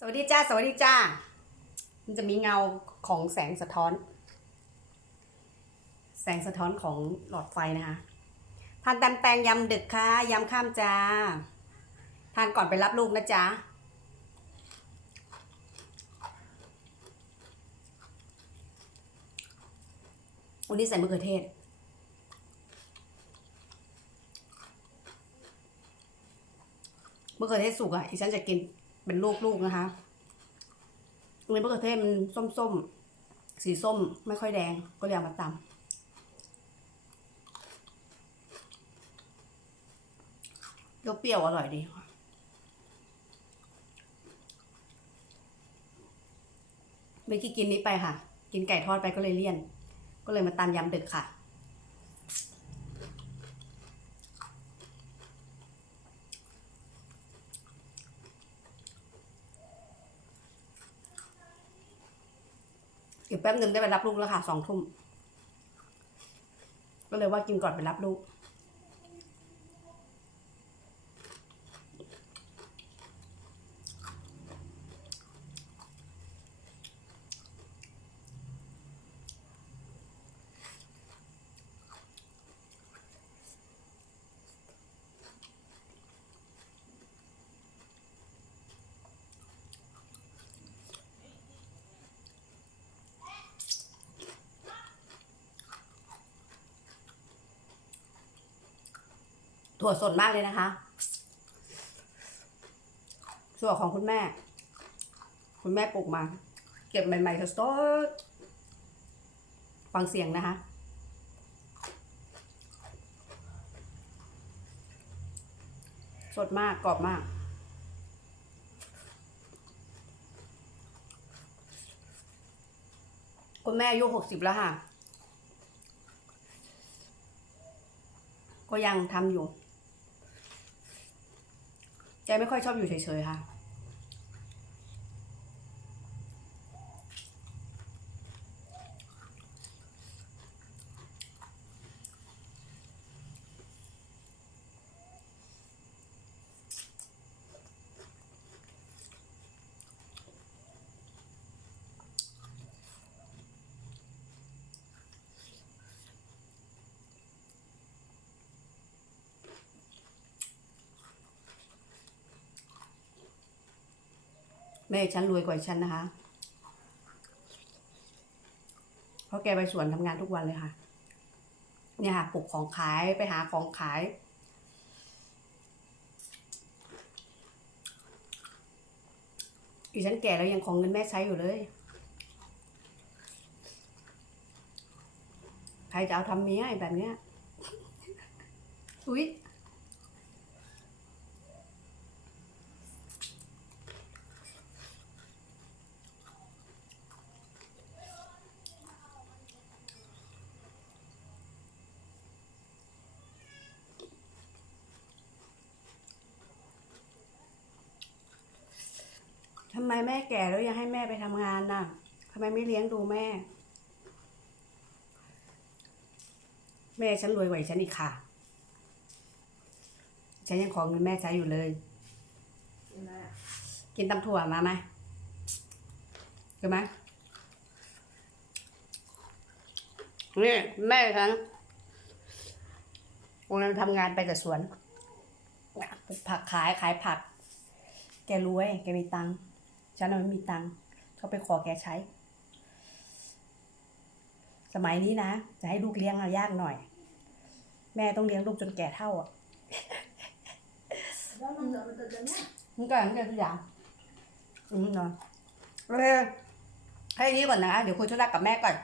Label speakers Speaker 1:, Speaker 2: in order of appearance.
Speaker 1: สวัสดีจ้า สวัสดีจ้า มันจะมีเงาของแสงสะท้อน แสงสะท้อนของหลอดไฟนะคะ ทานแตำแตงยำดึกค่ะ ยำข้ามจ้า ทานก่อนไปรับลูกนะจ๊ะวันนี้ใส่มะเขือเทศ มะเขือเทศสุกอะอีฉันจะกิน เป็นลูกๆนะคะอันนี้มะเขือเทศมันส้มๆ สีส้มไม่ค่อยแดงก็เลยเอามาตำเปรี้ยวอร่อยดีค่ะเมื่อกี้กินนี้ไปค่ะ กินไก่ทอดไปก็เลยเลี่ยน ก็เลยมาตามยำดึกค่ะ เดี๋ยวแป๊บหนึ่งได้ไปรับลูกแล้วค่ะสองทุ่มก็เลยว่ากินก่อนไปรับลูก ถั่วสดมากเลยนะคะถั่วของคุณแม่ คุณแม่ปลูกมา เก็บใหม่ๆสดๆฟังเสียงนะคะสดมากกรอบมาก คุณแม่อายุหกสิบแล้วค่ะ ก็ยังทำอยู่ แกไม่ค่อยชอบอยู่เฉยๆค่ะ แม่ฉันรวยกว่าฉันนะคะ เพราะแกไปสวนทำงานทุกวันเลยค่ะ เนี่ยค่ะปลูกของขายไปหาของขาย อีฉันแก่แล้วยังของเงินแม่ใช้อยู่เลย ใครจะเอาทำเมียแบบเนี้ย อุ๊ย ไมแม่แก่แล้วยังให้แม่ไปทำงานน่ะทำไมไม่เลี้ยงดูแม่ แม่ฉันรวยกว่าฉันอีกค่ะ ฉันยังขอเงินแม่ใช้อยู่เลย กินตำถั่วมาไหมกินไหมนี่แม่ฉันวันนั้นทำงานไปกับสวนปลูกผักขายขายผัก แกรวยแกมีตังค์ ฉันน่ะไม่มีตังค์ก็ไปขอแกใช้ สมัยนี้นะ จะให้ลูกเลี้ยงอะยากหน่อย แม่ต้องเลี้ยงลูกจนแก่เท่าอะ
Speaker 2: มันกิดมันเกิดจากเนี้ย
Speaker 1: มันก็อย่างนี้ทุกอย่างอืมเนาะโอเคให้นี้ก่อนนะ เดี๋ยวคุยธุระกับแม่ก่อน